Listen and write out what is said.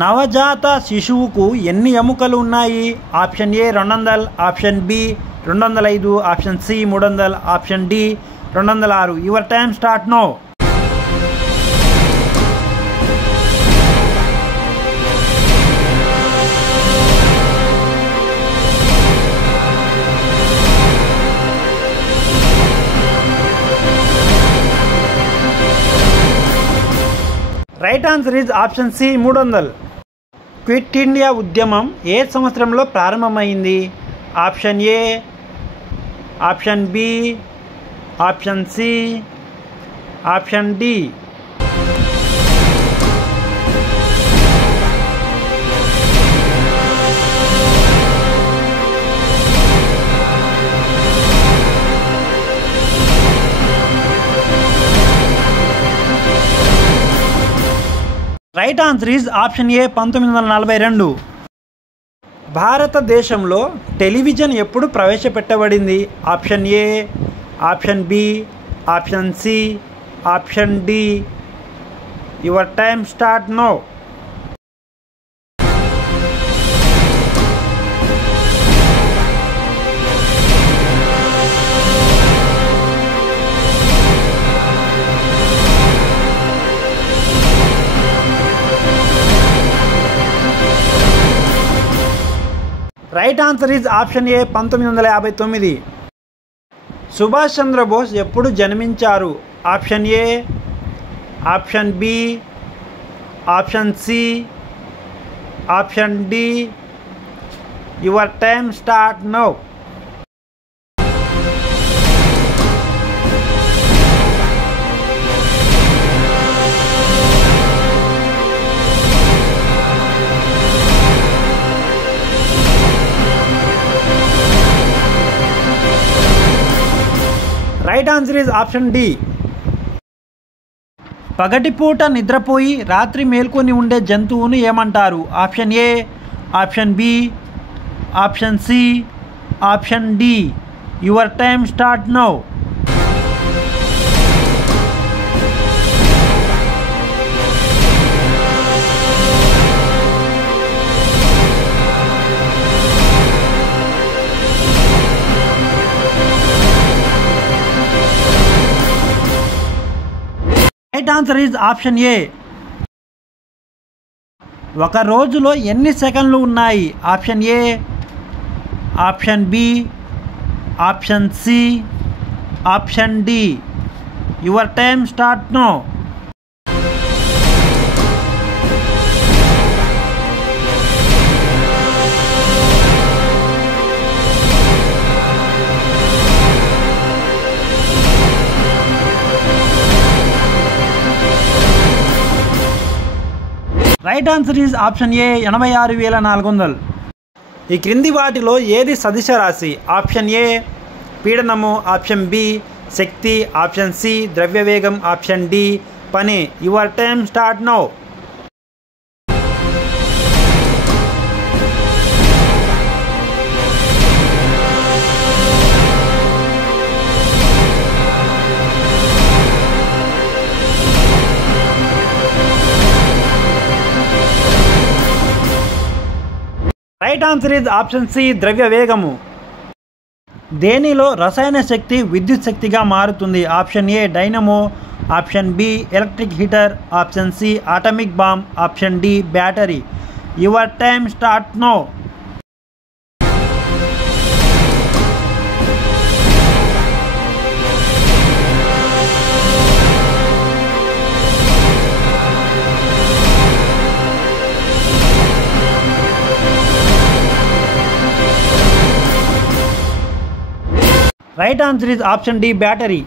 నవజాత శిశువుకు ఎన్ని ఎముకలు ఉన్నాయి? Option A 200, option B 205, option C 300, option D 206. Your time start now. Right answer is option C 300. Quit India ఉద్యమం ఏ సంవత్సరంలో ప్రారంభమైంది? Option A, option B, option C, option D. Right answer is option ఏ 1942. భారతదేశంలో television ఎప్పుడు ప్రవేశపెట్టబడింది? Option A, option B, option C, option D. Your time start now. Right answer is option ఏ 1959. సుభాష్ చంద్రబోస్ ఎప్పుడు జన్మించారు? Option A, option B, option C, option D. Your time start now. Right answer is option D. పగటిపూట నిద్రపోయి రాత్రి మేల్కొని ఉండే జంతువును ఏమంటారు? Option A, option B, option C, option D. Your time start now. Right answer is option A. ఒక రోజులో ఎన్ని సెకండ్లు ఉన్నాయి? Option A, option B, option C, option D. Your time start now. Right answer is option A 86,400. ఈ క్రింది వాటిలో ఏది సదిశ రాశి? ఆప్షన్ ఏ పీడనము, ఆప్షన్ బి శక్తి, ఆప్షన్ సి ద్రవ్యవేగం, ఆప్షన్ డి పని. Your time start now. Right answer is option C ద్రవ్యవేగము. దేనిలో రసాయన శక్తి విద్యుత్ శక్తిగా మారుతుంది? Option A dynamo, option B electric heater, option C atomic bomb, option D battery. Your time start now. Right answer is option D battery.